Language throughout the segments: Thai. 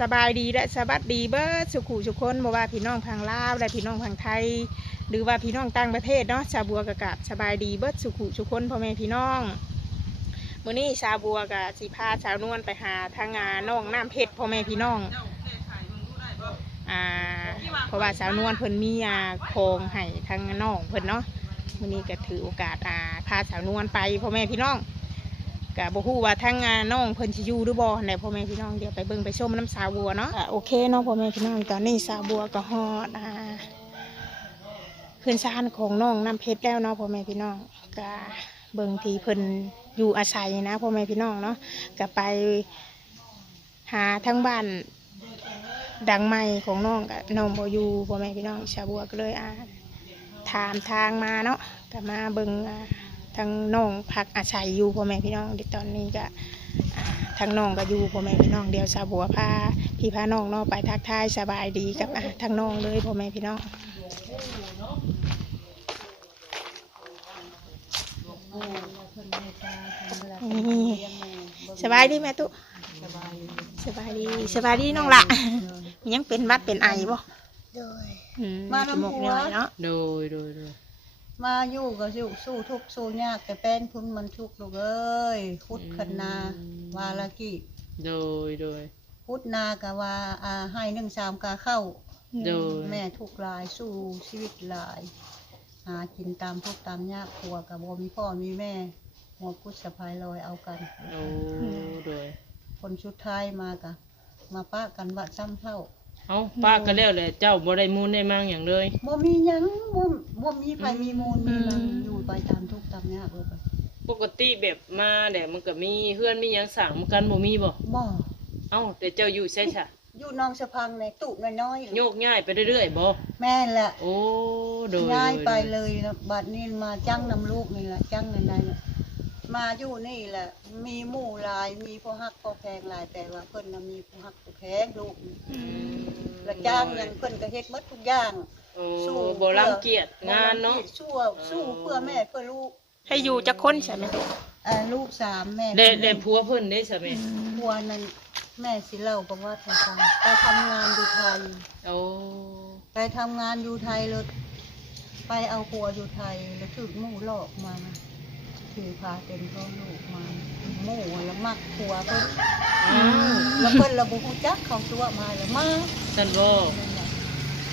สบายดีและสบัสดีเบิร์ดสุขุสุคนบ่ว่าพี่น้องทางลาวและพี่น้องทางไทย หรือว่าพี่น้องต่างประเทศเนาะชาบัวกะกะสบายดีเบิร์ดสุขุสุคนพ่อแม่พี่น้องมื้อนี้ชาบัวกะสิพาชาวนวลไปหาทางงานน้องน้ำเพชรพ่อแม่พี่น้องอ่าเพราะว่าสาวนวลเพิ่นมีอาโครงให้ทางน้องเพิ่นเนาะมื้อนี้ก็ถือโอกาสอ่าพาสาวนวลไปพ่อแม่พี่น้อง ก็บ่ฮู้ว่าทางงานน้องเพิ่นสิอยู่หรือบ่ไหนพ่อแม่พี่น้องเดี๋ยวไปเบิ่งไปชมน้ำสาวบัวเนาะะโอเคเนาะพ่อแม่พี่น้องตอนนี้สาวบัวก็ฮอดอ่าเพื่อนชานของน้องน้ำเพชรแล้วเนาะพ่อแม่พี่น้องก็เบิ่งทีเพิ่นอยู่อาศัยนะพ่อแม่พี่น้องเนาะก็ไปหาทั้งบ้านดังใหม่ของน้องกับน้องบ่อยู่พ่อแม่พี่น้องสาวบัวก็เลยอ่าถามทางมาเนาะก็มาเบิ่งอ่า ทางน้องพักอาศัยอยู่พ่อแม่พี่น้องเดี๋ยวตอนนี้ก็อ่าทางน้องก็อยู่พ่อแม่พี่น้องเดียวสาวบัวพาพี่พาน้องเนาะไปทักทายสบายดีกับอ่าทางน้องเลยพ่อแม่พี่น้องนี่สบายดีแม่ตุ๊สบายดีสบายดีน้องละยังเป็นบัดเป็นไอบ่โดยอืมมาลำจกหัวเหนื่อยเนาะโดยโดยโดย มาอยู่ก็สู้สู้ทุกข์สู้ยากแต่เป็นคุณมันทุกข์ลูกเอ้ยพุทธคณาวาลกิโดยโดยพุทธนากะว่าอาให้หนึ่งสามกาเข้าโดยแม่ทุกข์หลายสู้ชีวิตหลาย หากินตามทุกข์ตามยากครัวกับบ่มีพ่อมีแม่หมดพุทธสะพายลอยเอากันโอ้โดยคนชุดท้ายมากะมาป้ากันว่าซ้ำเท่า เอาป้าก็แล้วแหละเจ้าบ่ได้มูลได้มั่งอย่างเลยบ่มีหยังบ่บ่มีไผมีมูลมีมันอืมอยู่ไปตามทุกข์ตามยากลูกเอ้ยปกติแบบมาแหละมันก็มีเพื่อนมีหยังสั่งมันกันบ่มีบ่บ่เอ้าแต่เจ้าอยู่ใช่ซะอยู่หน้องสะพังในตุน้อยๆโยกย้ายไปเรื่อยๆบ่แม่นแหละโอ้โดยย้ายไปโดเลยนะบัดนี้มาจ้างนำลูกนี่แหละจ้างในในเนี่ย มาอยู่นี่แหละ มีหมู่หลาย มีผู้ฮักผู้แพงหลายแต่ว่าเพิ่นน่ะมีผู้ฮักผู้แพงลูกนี่อืมและจ้างหยังเพิ่นก็เฮ็ดหมดทุกอย่างโอ้บ่รังเกียจงานเนาะสู้สู้เพื่อแม่เพื่อลูกให้อยู่จะค้นใช่ไหมตุ๊อ่าลูกสามแม่ได้ได้ผัวเพิ่นได้ซะแม่ผัวนั้นแม่สิเล่าประวัติให้ฟังไปทำงานอยู่ไทยโอ้ไปทำงานอยู่ไทยเลยไปเอาผัวอยู่ไทยแล้วถูกหมู่หลอกมา ถือพาเต็มท้องลูกมาหมู่แล้วมักผัวเพิ่นอ้าวแล้วเพิ่นระบุจักเขาตัวมาแล้วมาซั่นบ่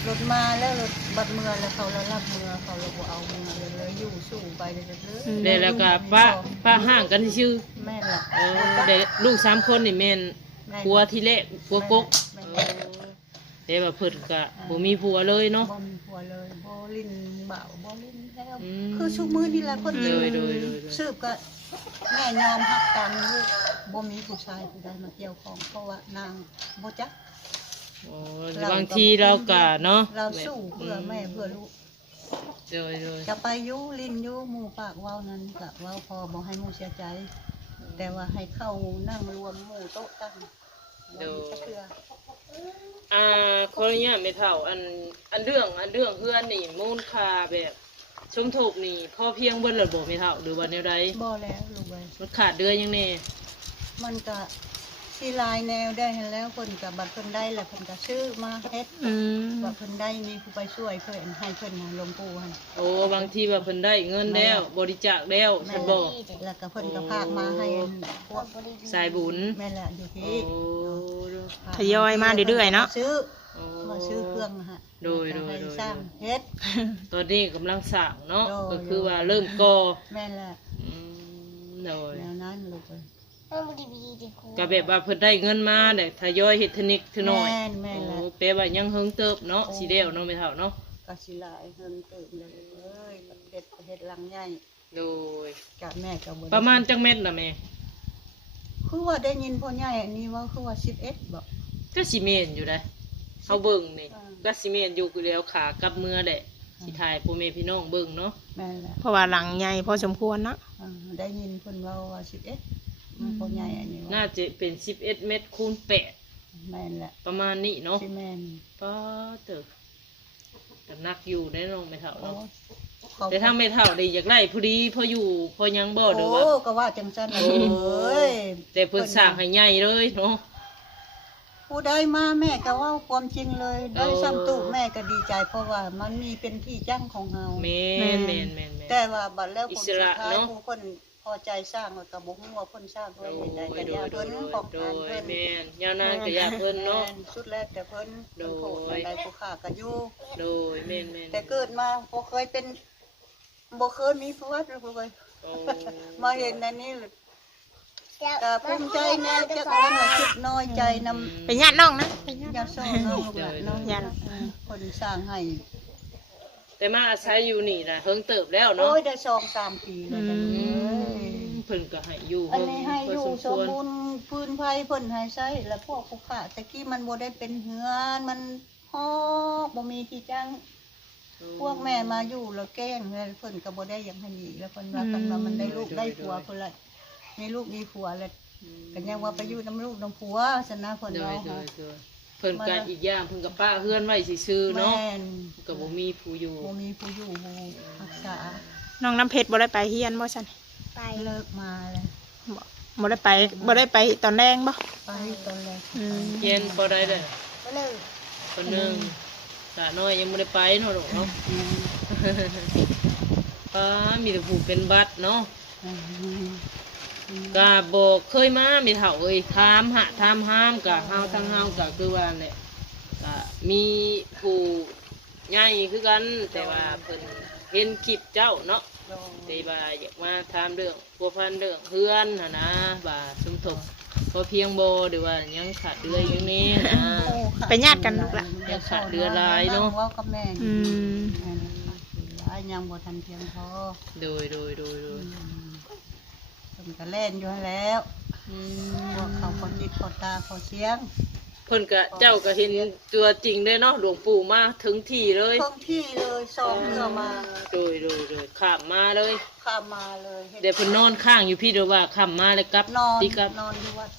รถมาแล้วรถบัดเมือแล้วเขาระลับเมือเขาระบุเอาเมือเลยเลยอยู่สู้ไปเลยเลยได้แล้วก็ป้าป้าห่างกันชื่อแม่ละเออได้ลูกสามคนนี่แม่นผัวที่แรกผัวกกแม่เออแต่ว่าเพิ่นก็บ่มีผัวเลยเนาะบ่มีผัวเลยบ่ลิ้นเบาบ่ลิ้น แล้วอืม คือชุมือนี่แหละคนโดยโดยโดยสืบก็แม่ยอมหักกันลูกบ่มีผู้ชายผู้ใดมาเกี่ยวข้องเพราะว่านางบ่จัก โอ้บางทีเราก็เนาะเราสู้เพื่อแม่เพื่อลูก โดยโดยจะไปอยุลิ้นอยุหมู่ปากเว้านั้นกะเว้าพอบอกให้หมู่เสียใจ แต่ว่าให้เข้านั่งรวมหมู่โต๊ะตั้งบ่มีจักเทื่ออ่าขออนุญาตไม่เท่าอันอันเรื่องอันเรื่องเพื่อนนี่มูลค่าแบบ สมทบนี่พอเพียงเบิ่นหรือบ่ไม่เท่าหรือว่าแนวใดบ่แล้วลูกเอ้ยมันขาดเดือนยังแน่มันก็สิหลายแนวได้หั้นแล้วเพิ่นก็บัดเพิ่นได้แล้วเพิ่นก็ซื้อมาเฮ็ดอืมว่าเพิ่นได้มีผู้ไปช่วยเพิ่นให้เพิ่นน่ะหลวงปู่หั่นโอ้บางทีว่าเพิ่นได้เงินแล้ว บริจาคแล้วฉันบอก แล้วก็เพิ่นก็พากมาให้พวกสายบุญ แม่นแหละอยู่โอ้ที่ทยอยมาเรื่อยๆเนาะ ซื้อโอ้ มาซื้อเครื่องนะฮะโดยโดยให้โดยสร้างเฮ็ด ตอนนี้กำลังสร้างเนาะ โดย ก็คือว่าเริ่มก่อแม่นแหละอืมโดยแนวนั้นลูกเอ้ยก็แบบว่าเพิ่นได้เงินมาได้ทยอยเฮ็ดเทอนิคเทอน้อยแม่นแม่นแหละโอ้แปลว่ายังเฮิงเติบเนาะสิเดียวเนาะไม่เท่าเนาะก็สิหลายเฮิงเติมเลยเอ้ยเฮ็ดเฮ็ดหลังใหญ่โดยกะแม่ก็บ่ได้ประมาณจังเม็ดน่ะแม่คือว่าได้ยินพ่อใหญ่อันนี้ว่าคือว่า11บ่ก็สิเมนอยู่ได้ เฮาเบิ่งนี่อ่าก็สิเมนอยู่แล้วขากับมือแหละสิถ่ายพ่อแม่พี่น้องเบิ่งเนาะแม่นแหละเพราะว่าหลังใหญ่พอสมควรเนาะอ่าได้ยินเพิ่นเว่าว่า11มันพ่อใหญ่อันนี้ว่าน่าจะเป็น 11 เมตรคูณ8แม่นแหละประมาณนี้เนาะสิแม่นป้าเตึกก็นักอยู่ได้น้องไม่เท่าโอ้เนาะเขาแต่ถ้าไม่เท่าได้อยากไล่พอดีพออยู่พอยังบ่หรือว่า โอ้ก็ว่าจังซั่นน่ะโอ้ เอ้ยแต่เพิ่นสร้างให้ใหญ่เลยเนาะ ผผู้ใดมาแม่ก็เว่าความจริงเลยได้โอ้ซ้ำตู้แม่ก็ดีใจ เพราะว่ามันมีเป็นที่จ้างของเฮาแม่นแม่นแม่นแม่น แต่ว่าบัดแล้วผอิลสสุดระท้ายเนาะผู้คนพอใจสร้างแล้วก็บ่ฮู้ว่าเพิ่นสร้างด้วยโดเหตุใดยก็โดอยย่าโดเพิ่ยนโดของยโดทานยเพิ่นแม่นยาวนานก็อยากเพิ่นเนาะ แม่สุดแรกแต่เพิ่นโดย เพิ่นโทษใดผู้ฆ่าก็อยู่ โดยแม่นแม่นแต่เกิดมาบ่เคยเป็นบ่เคยมีประวัติเลยบ่เคยโอ้มาเห็นอันนี้ ก็ภูมิใจแน่จักว่าหน่อยคิดน้อยใจนำไปญาติน้องนะไปญาติยาโซ่น้องลูกหลานน้องยันคนสร้างให้ แต่มาอาศัยอยู่นี่น่ะเฮิงเติบแล้วโอ้เนาะยได้สองสามปีแล้วนะลูกเอ้ย เพิ่นก็ให้อยู่อันเฮิงนี้ให้พออยู่สมสคมวรบูรณ์พื้นไฟเพิ่นให้ใช้แล้วพวกผู้ค้าตะกี้มันบ่ได้เป็นเฮือนมันฮอกบ่มีที่จ้างพวกแม่มาอยู่แล้วแกล้งแล้วเพิ่นก็บ่ได้หยังให้อีกแล้วเพิ่นว่ากันว่ามันได้ลูกได้ผัวเพิ่นละ มีลูกมีผัวแล้วก็ยังว่าไปอยู่นํลูกนํผัวซั่นนะเพิ่นโดเว้ายโดค่ะยโดยเพิ่นก็อีกอย่างเพิ่นก็ป้าเฮือนไว้ซื่อๆแม่เนาะนก็บ่มีผู้อยู่บ่มีผู้อยู่ผู้รักษาน้องน้ำเพชรบ่ได้ไปเฮียนบ่ซั่นไปเลิกมาเลยบ่บ่ได้ไปบ่ได้ไปตอนแดงบ่ไปตอนแรกอืมเย็นบ่ได้เด้อไปเลยคนหนึงสาน้อยยังบ่ได้ไปเนาะลูกเนาะป้ามีแต่ผู้เป็นบัตรเนาะ กะบอกเคยมามีเฒ่าเอ้ยถามหะถามห้ามกะเฮาทั้งเฮากะคือว่าแหละกะมีผู้ใหญ่คือกัน แต่ว่าเพิ่นเห็นคลิปเจ้าเนาะแต่ว่าอยากมาถามเรื่องพัวพันเรื่องเพื่อนน่ะนะว่าสมทบพอเพียงบ่หรือว่ายังขาดเดือยอยู่นี่นะไปญาติกันลูกละยังขาดเรือลายเนาะว่ากับแม่อืมลายยังบ่ทันเพียงพอโดยโดยโดยโดยเพิ่ นก็เล่นอยู่ให้แล้วอืมพวกเขาคนจิตคนตาคนเสียงเพิ่นก็เจ้าก็เห็นตัวจริงเลยเนาะหลวงปู่มาถึงที่เลยท่องที่เลยสองเรือมาโดยโดยโดยข้ามมาเลย ข้ามมาเลยฮ็เดี๋ยวเพิ่นนอนข้างอยู่พี่เดี๋ยวว่าข้ามมาเลยกลับนอนพี่กลับนอนอยู่วัด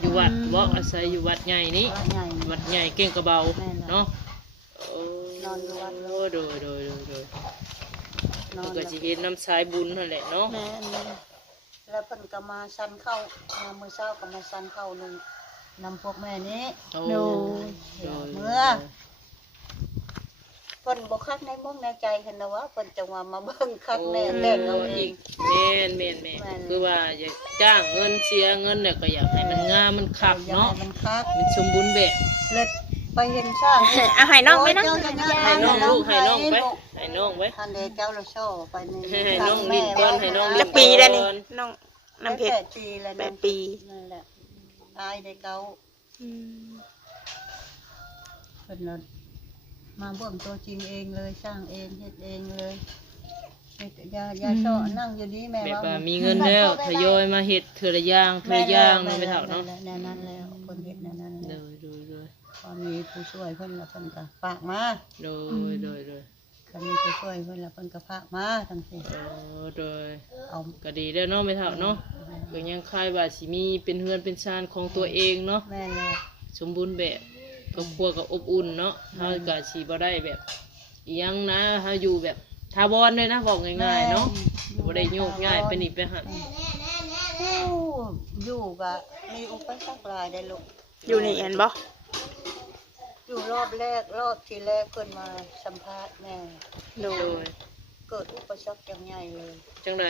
อยู่วัดบ่อาศัยอยู่วัดใหญ่นี้ วัดใหญ่ วัดใหญ่เก่งกระเบาแม่นแล้วเนาะโอ้นอนอยู่วัด โดยโดยโดยโดยโดยนอเพิ่นนก็สิเห็นน้ำสายบุญนั่นแหละเนาะ แม่น แล้วเพิ่นก็มาซันเข้ามามื้อเช้าก็มาซันเข้าหนึงนำพวกแม่นี้โอ้โดโดยเมื่อเพิ่นบ่คักในมุกในใจเห็นนะว่าเพิ่นจังว่ามาเบิ่งคักแน่แน่เอาเอง แม่นแม่นแม่นแม่น คือว่าอยากจ้างเงินเสียเงินเนี่ยก็อยากให้มันงามมันคักอยากเนาะให้มันคักมันสมบูรณ์แบบ เล็ดไปเห็นสร้างเอาให้น้องไปนะ โยเจ้าจะให้น้องให้ลูกให้น้องไป ลูกให้ น้องไว้ ท่านเดเจ้าละโซ่ไปในให้น้องลิ้นก่อนให้น้องลิ้จักปีได้นี่น้องน้ำเพชร แปดปีแล้วแปนะดปี นั่นแหละตายได้เก่าอืมเพิ่นน่ะมาเบิ่งตัวจริงเองเลยสร้างเองเฮ็ดเองเลยเฮ็ดยายาโซ่นั่งอยู่นี่แม่แบบว่าว่ามีเงินแล้วทยอยมาเฮ็ดเทื่อละอย่างเทื่อละอย่างเนาะไม่เท่าเนาะแน่นั้นแล้วคนเฮ็ดแน่นั้นโดแล้วยโดยโดยพอมีผู้ช่วยเพิ่นแล้วเพิ่นก็ฝากมา โดยโดยโดย ก็มีผู้ช่วยเพิ่นแล้วเพิ่นก็ฝากมาทั้งสิ้นโอ้โดยเอาก็ดีแล้วเนาะไม่เท่าเนาะก็ยังคายว่าสิมีเป็นเฮือนเป็นชานของตัวเองเนาะแม่แล้วสมบูรณ์แบบครอบครัวก็อบอุ่นเนาะเฮาก็สิบ่ได้แบบอิหยังนะเฮาอยู่แบบทาวรเลยนะบอกง่ายๆเนาะบ่ได้โยกย้ายไปนี่ไปหั่นโอ้อยู่ก็มีอุปสรรคหลายได้ลูกอยู่ในแอนบ่ อยู่รอบแรกรอบที่แรกเพิ่นมาสัมภาษณ์แม่ โดโดยยเกิดอุปสรรคอย่างใหญ่เลย จังได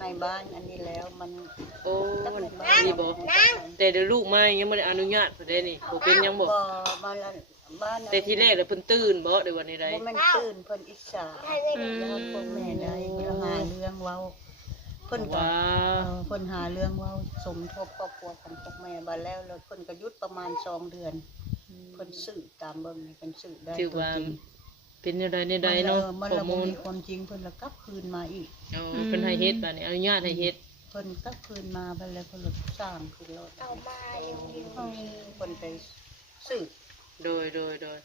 ในบ้านอันนี้แล้วมันโอ้ตั้งมันแต่บ้านนี่บ่แต่เดี๋ยวลูกมายังบ่ได้อนุญาตเพิ่นได้นี่บ่เป็นหยังบ่บ่บ้านละบ้านแต่ที่แรกแล้วเพิ่นตื่นบ่ได้วันนี้ใดบ่แม่นตื่นเพิ่นอิจฉาอืมแล้วพวกแม่ได้เพิ่นหาเรื่องเว้าเพิ่นก็ว้าเออเพิ่นหาเรื่องเว้าสมทบครอบครัวของพวกแม่บาแล้วแล้วเพิ่นก็หยุดประมาณสองเดือน เพิ่นสืบตามเบิ่งนี่เพิ่นสืบได้ถือตัวว่า จริงเป็นแนวใดแนวใดเนาะมันข้อละบ่มูลมีความจริงเพิ่นละกลับคืนมาอีก เอาเพิ่นให้เฮ็ดบัดนี้อนุญาตให้เฮ็ดเพิ่นกลับคืนมาบาแล้วเพิ่นละสร้างขึ้นรถเอามาเพิ่นไปสืบโดยโดยโดย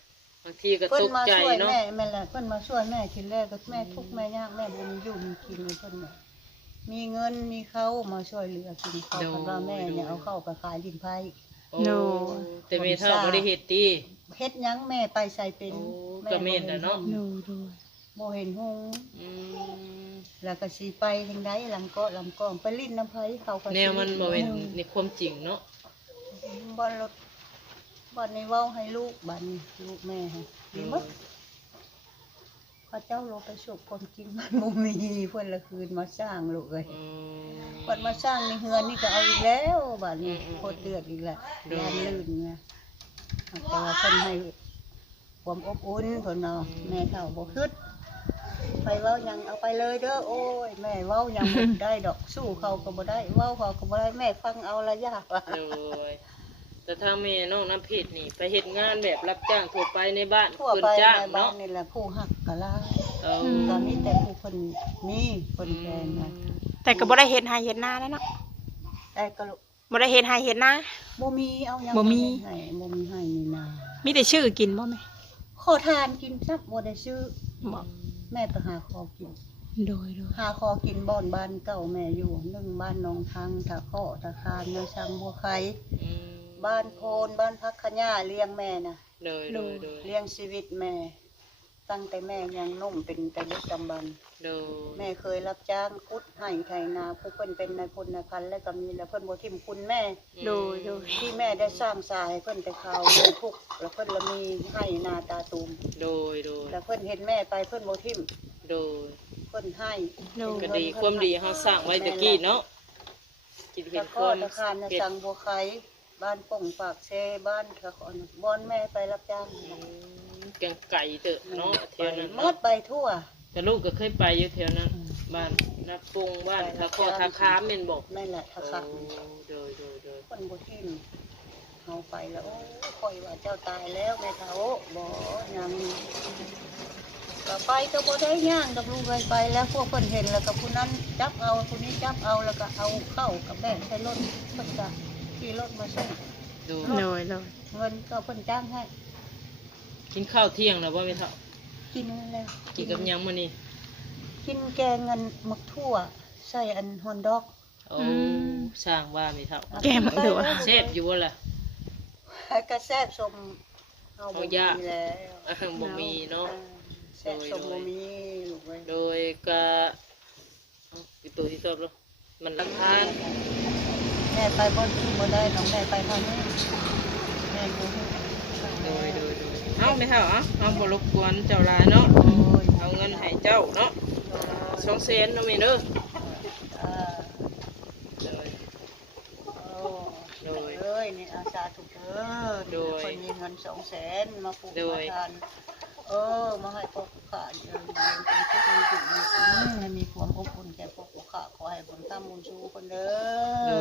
บางทีก็เพิ่ตนกมาใจช่วยเนาะแม่แม่ละเพิ่นมาช่วยแม่ทีแรกก็แม่ทุกข์แม่ยากแม่บ่มีอยู่มีกินเลยเพิ่นน่ะมีเงินมีเขามาช่วยเหลือกินเขาเพิ่นว่าแม่เนี่ยเอาเข้าไปขายดินไผ โอ้แต่แม่เฒ่าบ่ได้เฮ็ดติเฮ็ดหยังแม่ไปใส่เป็นโอ้ก็แม่นน่ะเนาะโดยโดยบ่เห็นหงอืมแล้วก็สิไปทางใดลำเกาะลำกองไปลิ้นน้ำไผเขาก็สิแนวมันบ่แม่นในความจริงเนาะบ่รถบัดนี้เว้าให้ลูกบัดนี้ลูกแม่ให้ดีมั้ยพระเจ้าลงไปสบความจริงมันบ่มีเพิ่นละคืนมาสร้างลูกเอ้ยอืม บัดมาสร้างในเฮือนนี่ก็เอาอีกแล้วบัดนี้อืมอืมโคตรเดือดอีกแล้วโดยยานลื่นเนี่ยแต่ว่าเพิ่นให้ความอบอุ่นเพิ่นเนาะแม่เฒ่าบ่คิดไปเว้าหยังเอาไปเลยเด้อโอ้ยแม่เว้าหยังบ่ได้ดอกสู้เขาก็บ่ได้เว้าเขาก็บ่ได้แม่ฟังเอาละยากว่ะโดยแต่ทางแม่น้องน้ำเพชรนี่ ไปเฮ็ดงานแบบรับจ้างทั่วไปในบ้านทั่วเพิ่นไปจ้างในบ้าเนาะนนี่แหละผู้หักกะลาเอาตอนนี้แต่ผู้คนมีคนแทนนะ แต่ก็บ่ได้เฮ็ดให้เฮ็ดหน้าแล้วเนาะแต่ก็ลูกบ่ได้เฮ็ดให้เฮ็ดหน้า บ่มีเอาหยังบ่มี ให้บ่มีให้นี่นามีแต่ชื่อกินบ่แม่ขอทานกินซับบ่ได้ซื้อบ่แม่ไปหาคอกิน โดยโดยหาคอกินบ่อนบ้านเก่าแม่อยู่หนึ่งบ้านหนองทางตะข้อตะคานเมืองชังบัวไข่อืมบ้านโพนบ้านพักขะญ่าเลี้ยงแม่น่ะโดยโดยโดยเลี้ยงชีวิตแม่ ตั้งแต่แม่ยังนุ่มเป็นแต่เด็กกำบัน โดยแม่เคยรับจ้างคุดให้ไถนาผู้เพิ่นเป็นนายพลนายพันและก็มีแล้วเพิ่นบ่ทิมคุณแม่ โดยโดยที่แม่ได้สร้างสายให้เพิ่นแต่ข่าวแม่ทุกข์แล้วเพิ่นละมีให้นาตาตูมโดยโดยแล้วเพิ่นเห็นแม่ไปเพิ่นบ่ทิมโดยเพิ่นให้โดยก็ดีความดีเฮาสร้างไว้ตะกี้เนาะคิดเห็แล้นวคก็วามตะคานในเฮ็ดสังบัวไข่บ้านป่งปากเซบ้านตะขอนบ่อนแม่ไปรับจ้าง อืมแกงไก่เตอะเนาะแถไปวนั้นหมเนาะดไปทั่ว แต่ลูกก็เคยไปอยู่แถวนั้นบ้านนักปรุงบ้านทาคอทาคามแม่นบอกแม่นแหละทะโอ้คักโดยโดยโดยคนบ่ทิมเฮาไปแล้วโอ้ค่อยว่าเจ้าตายแล้วแม่เฒ่าบ่ยังก็ไปก็บ่ได้ย่างกับลูกเลยไปแล้วพวกเพิ่นเห็นแล้วก็ผู้นั้นจับเอาผู้นี้จับเอาแล้วก็เอาเข้ากับแบกใส่รถเพิ่นก็ขี่รถมาส่งโดยโดยโดยเงินก็เพิ่นจ้างให้ กินข้าวเที่ยงแล้วบ่แม่เฒ่ากินนั่นแหละกินกับหยังมื้อนี้กินแกงเงินหมักทั่ว ใส่อันฮอนดอกโอ้สร้างว่าแม่เฒ่าแก้มมันเถอะวะแซ่บอยู่บ่ล่ะ กระแซบสมเอาเอาบ่ยาก มีแล้วอ่าบ่มีเนาะ แซ่บสมบ่มีลูกเอ้ยโดยก็เอ้าอีตัวที่ชอบแล้วมันราคาแม่ไปบ่บ่ได้น้องแม่ไปทางนี้แม่บ่ฮู้โดยโดยโดย เอ้าแม่เฒ่าเอ้าเอาบ่รบกวนเจ้าหลายเนาะโอ้ยเอาเงินให้เจ้าเนาะสองแสนเนาะแม่เด้ออ่าโดยโอ้โดยเอ้ยนี่อาสาถูกเด้อโดยคนมีเงิน200,000มาปลูกโดมายทาน เออ มาให้พวกผู้ขาเดินเดินเป็นทุกข์มีสุขมีสุขให้มีความอบอุ่นแก่พวกผู้ขาขอให้บุญตามบุญชูคนเด้โด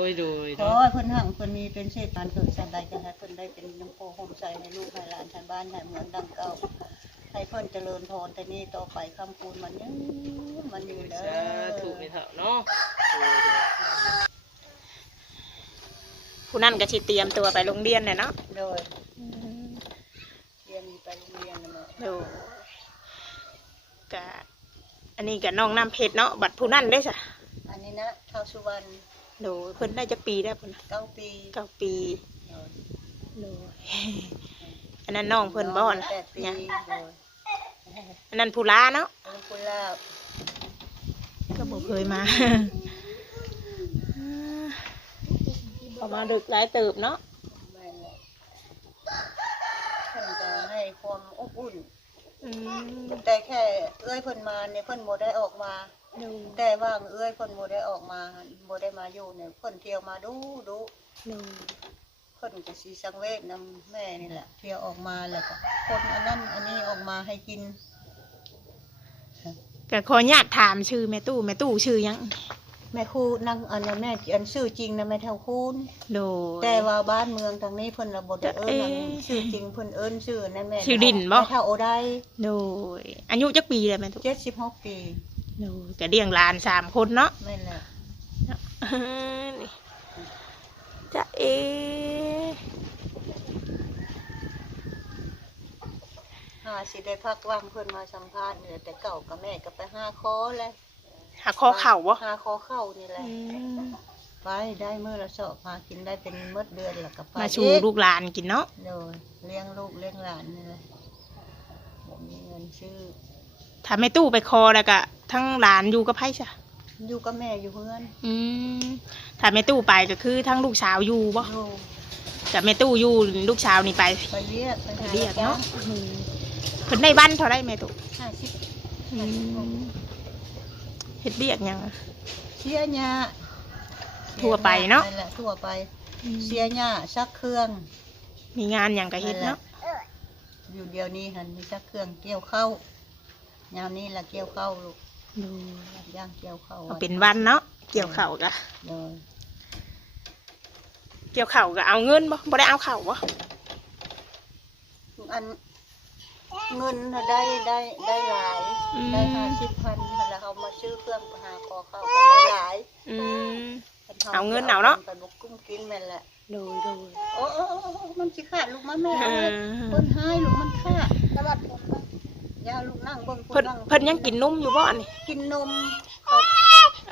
อ ยโดยขอเนาะให้เพิ่นหังเพิ่นมีเป็นเศรษฐานเกิดสันใดจะให้เพิ่นได้เป็นน้ำโพห่มใสให้ลูกให้หลานให้บ้านให้เมืองดังเก่าให้เพิ่นเจริญพรแต่นี้ต่อไปคำคูณมันยืนมันยืนเด้สาอธุแม่เฒ่าเนาะโดยโดย ผู้นั่นก็สิเตรียมตัวไปโรงเรียนเลยเนาะโดย เรียนไปโรงเรียนนะแม่โดยก็อันนี้ก็น้องน้ำเพชรเนาะบัดผู้นั่นได้ซะอันนี้นะเท่าสุวรรณโดยเพิ่นได้จักปีได้วเพิ่นน่ะเก้าปีเก้าปีโดยโดยอันนั้นน้องเพิ่นบ่นะแปดปีเนี่ยโดยอันนั้นผู้ลาเนาะอันนี้คุณลาบก็บ่เคยมาพอมาดึกหลายเติบเนาะ แม่นแหละเพิ่นจะให้ความอบอุ่น อืมแต่แค่เอ้ยเพิ่นมาเนี่ยเพิ่นบ่ได้ออกมาโดยแต่ว่าเอ้ยเพิ่นบ่ได้ออกมาบ่ได้มาอยู่เนี่ยเพิ่นเที่ยวมาดูดูโดยเพิ่นก็สิสังเวชนํแม่นี่แหละเที่ยวออกมาแล้วก็คนอันนั้นอันนี้ออกมาให้กิน ก็ขออนุญาตถามชื่อแม่ตู้แม่ตู้ชื่อหยัง แม่ครูนางอันนั้นแม่อันชื่อจริงนะแม่เท่าคูณโดย แต่ว่าบ้านเมืองทางนี้เพิ่นระบ่ได้เอิ้นอันเอ๊ะชื่อจริงเพิ่นเอิ้นชื่อนั่นแม่ชื่อดินบ่ แม่เท่าโอได้โดย อายุจักปีเลยแม่ตู้76ปีโดยก็เลี้ยงหลานสามคนเนาะ แม่นแหละนี่จะเอหาสิได้พักว่างเพิ่นมาสัมภาษณ์เนี่ยแต่เก่ากับแม่ก็ไปหาคอแล้ว หาข้อเข่าบ่หาคอเข้านี่แหละอืมไปได้มื้อละสอบหากินได้เป็นมดเดือนแล้วก็ไปมาชูลูกหลานกินเนาะโดยเลี้ยงลูกเลี้ยงหลานนี่แหละบ่มีเงินซื้อถ้าแม่ตู้ไปคอแล้วก็ทั้งหลานอยู่กับไผซะอยู่กับแม่อยู่เพื่อนอืมถ้าแม่ตู้ไปก็คือทั้งลูกสาวอยู่บ่อยู่กับแม่ตู้อยู่ลูกสาวนี่ไป ไปเรียกไปไปหาเรียกเนาะ จ้อืมเพิ่นได้บ้านเท่าไรแม่ตู้ห้าสิบ อืม เฮ็ดเรียกหยังเสียหญ้าทั่วไปเนาะ แหละทั่วไปเสียหญ้าซักเครื่อง มีงานหยังก็เฮ็ดเนาะอยู่เดียวนี้หันมีซักเครื่องเกี่ยวข้าวยามนี้ละเกี่ยวข้าวลูกดูย่างเกี่ยวข้าวเอาเป็นวันเนาะเกี่ยวเข่าวกะเลยเกี่ยวเข่าวก็เอาเงินบ่บ่ได้เอาเข่าวบ่อัน เงินน่ะได้ได้ได้หลายได้ห้าสิบพันแล้วเอามาซื้อเครื่องหาคอข้าวกันได้หลายอืม เอาเงินเอาเนาะไปบุกกุ้งกินแม่นแหละโดยโดย โอ้โอ้โอ้โอ้มันสิขาดลูกมาแม่เออ เพิ่นให้ลูกมันขาดตลอดผมนะอย่าลูกนั่งเบิ่งเพิ่นนั่งเพิ่นยังกินนมอยู่บ่อันนี้กินนม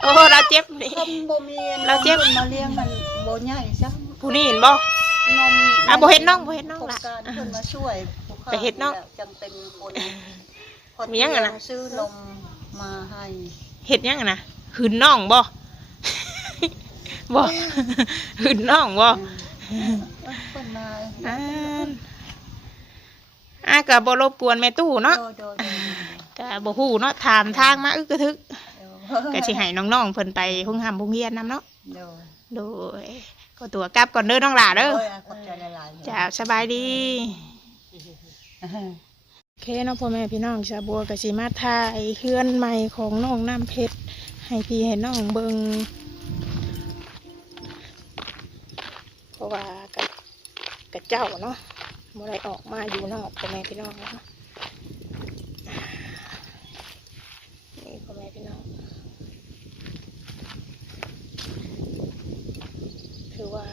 โอ้เราเจ็บนี่คำบ่มีเราเจ็บนมมาเลี้ยงมันบ่ใหญ่ซ้ำผู้นี้เห็นบ่นม อะบ่เห็นน้องบ่เห็นน้องโครล่ะการเพิ่นมาช่วยผู้ค้า ไปเฮ็ดน้องจังเป็นคนมีหยังอะนะ ซื้อนมมาให้เฮ็ดหยังอะนะหืนน้องบ่ บ่หืนน้องบ่อืมเพิ่นมาอ่าอะก็บ่รบกวนแม่ตู้เนาะโดยโดยโดยก็บ่ฮู้เนาะถามทางมาอึกกระทึกโดยก็สิให้น้องๆเพิ่นไปโรงหำโรงเรียนนํเนาะโดยโดยก็ตัวกลับก่อนเด้อน้องหล่าเด้อโดยอะขอบใจหลายๆ จ้าสบายดี โอเคน้องพ่อแม่พี่น้องชาวบัวกสิมาถ่ายเคลื่อนใหม่ของน้องน้ำเพชรให้พี่ให้น้องเบิงเพราะว่ากับกับเจ้าเนาะบ่ได้ออกมาอยู่นอกพ่อแม่พี่น้องเนาะนี่พ่อแม่พี่น้องถือว่า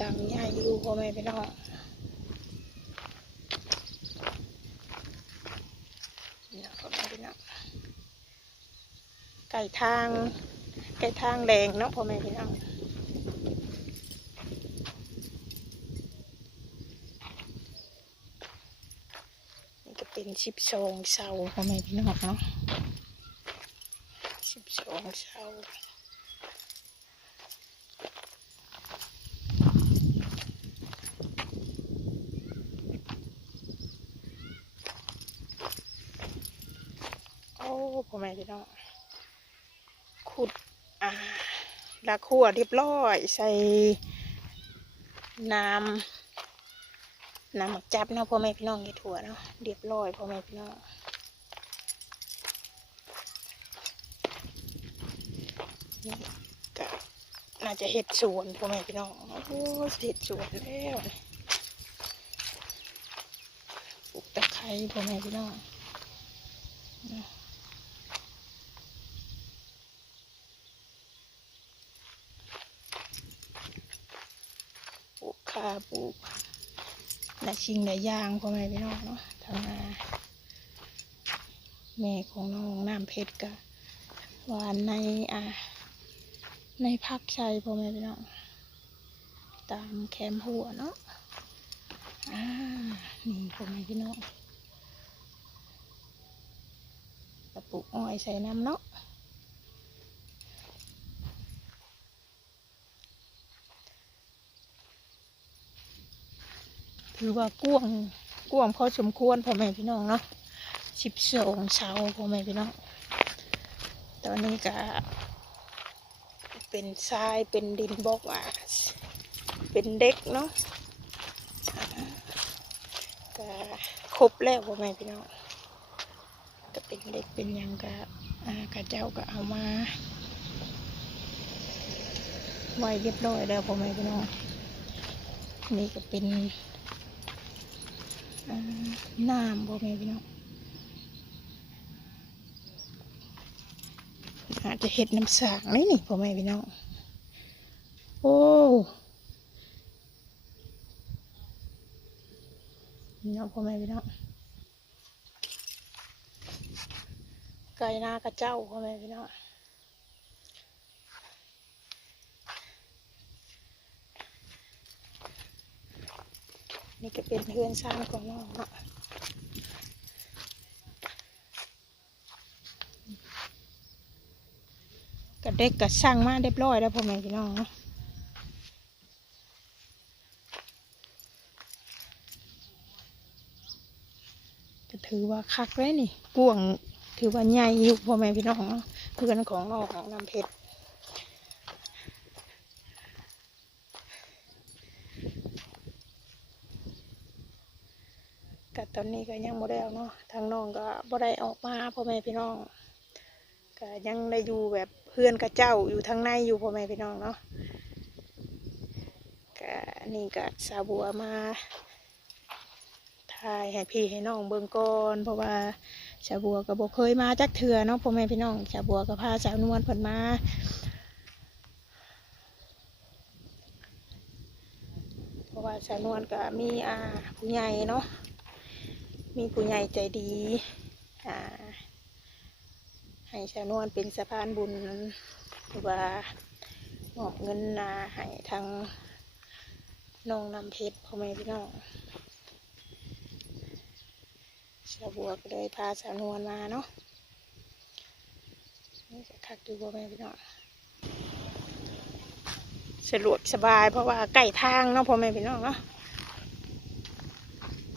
ดังใหญ่อยู่พ่อแม่พี่น้อง เนี่ยพ่อแม่พี่น้อง ไก่ทาง ไก่ทางแดงเนาะพ่อแม่พี่น้องนี่ก็เป็นชิบโซงเสาพ่อแม่พี่น้องเนาะชิบโซงเสาโอ้พ่อแม่พี่น้องขุดอ่า ละขั่วเรียบร้อย ใส่น้ำน้ำหมักจับเนาะพ่อแม่พี่น้องเฮ็ดถั่วเนาะเรียบร้อยพ่อแม่พี่น้องนี่ก็น่าจะเห็ดสวนพ่อแม่พี่น้องโอ้เห็ดสวนแล้วปลูกตะไคร้พ่อแม่พี่น้อง ปลูกข้า ปลูกหลายชิงหลายยางพ่อแม่พี่น้องเนาะทำมาแม่ของน้องน้ำเพชรกะหวานในอ่าในพักชัยพ่อแม่พี่น้องตามแคมหัวเนาะอ่านี่พ่อแม่พี่น้องกระปุกอ้อยใส่น้ำเนาะ ถือว่ากว้างกว้างพอสมควรพ่อแม่พี่น้องเนาะสิบสองเสาพ่อแม่พี่น้อง ตอนนี้ก็เป็นทรายเป็นดินบอกว่าเป็นเด็กเนาะก็ครบแล้วพ่อแม่พี่น้องก็เป็นเด็กเป็นยังก็กระเจ้าก็เอามาไว้เรียบร้อยแล้วพ่อแม่พี่น้องนี่ก็เป็น น้ำบ่แม่พี่น้องอาจจะเห็ดน้ำสางนี่นี่พ่อแม่พี่น้อง โอ้ยน้องพ่อแม่พี่น้องไก่นากระเจ้าพ่อแม่พี่น้อง นี่ก็เป็นเพื่อนสร้างของน้องนะก็เด็กก็สร้างมาเรียบร้อยแล้วพ่อแม่พี่น้องก็ถือว่าคักเลยนี่กวงถือว่าใหญ่อยู่พ่อแม่พี่น้องเพื่อนของน้องของน้ำเพชร อนนี้ก็ยังบ่ได้เอาเนาะทางน้องก็บ่ได้ออกมาพ่อแม่พี่น้องก็ยังได้อยู่แบบเพื่อนกับเจ้าอยู่ทางในอยู่พ่อแม่พี่น้องเนาะก็นี่ก็สาวบัวมาถ่ายให้พี่ให้น้องเบิ่งก่อนเพราะว่าชาวบัวก็บ่เคยมาจักเทื่อเนาะพ่อแม่พี่น้องชาวบัวก็พาสาวนวลเพิ่นมาเพราะว่าสาวนวลก็มีอาผู้ใหญ่เนาะ มีผู้ใหญ่ใจดีให้ชาวนวลเป็นสะพานบุญหรือว่ามอบเงินนาให้ทางน้องนำเพชรพ่อแม่พี่น้องชาวบัวก็เลยพาสาวนวลมาเนาะนี่จะคักดูบ่อแม่พี่น้องสะดวกสบายเพราะว่าใกล้ทางเนาะพ่อแม่พี่น้องเนาะ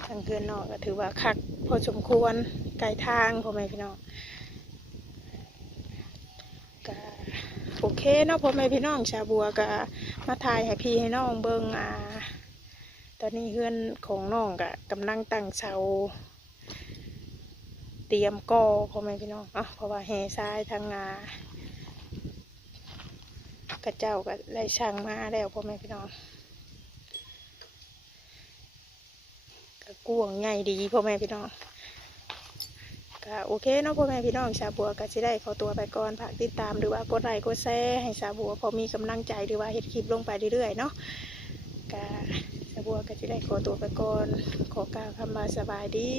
ทางเกินนอกก็ถือว่าคักพอสมควรใกลทางพ่อแม่พี่น้องก็โอเคเนาะพ่อแม่พี่น้องชาวบัวก็มาถ่ายให้พี่ให้น้องเบิ่งอ่าตอนนี้เฮือนของน้องก็กำลังตั้งเสาเตรียมก่อพ่อแม่พี่น้องเนาะเพราะว่าแห่ทรายทางงากระเจ้าก็ได้ช่างมาแล้วพ่อแม่พี่น้อง กวงใหญ่ดีพ่อแม่พี่น้องก็โอเคเนาะพ่อแม่พี่น้องชาวบัวก็จะได้ขอตัวไปก่อนฝากติดตามหรือว่ากดไลค์กดแชร์ให้ชาวบัวพอมีกำลังใจหรือว่าเฮ็ดคลิปลงไปเรื่อยๆเนาะก็ชาวบัวก็จะได้ขอตัวไปก่อนขอกล่าวคำว่าสบายดี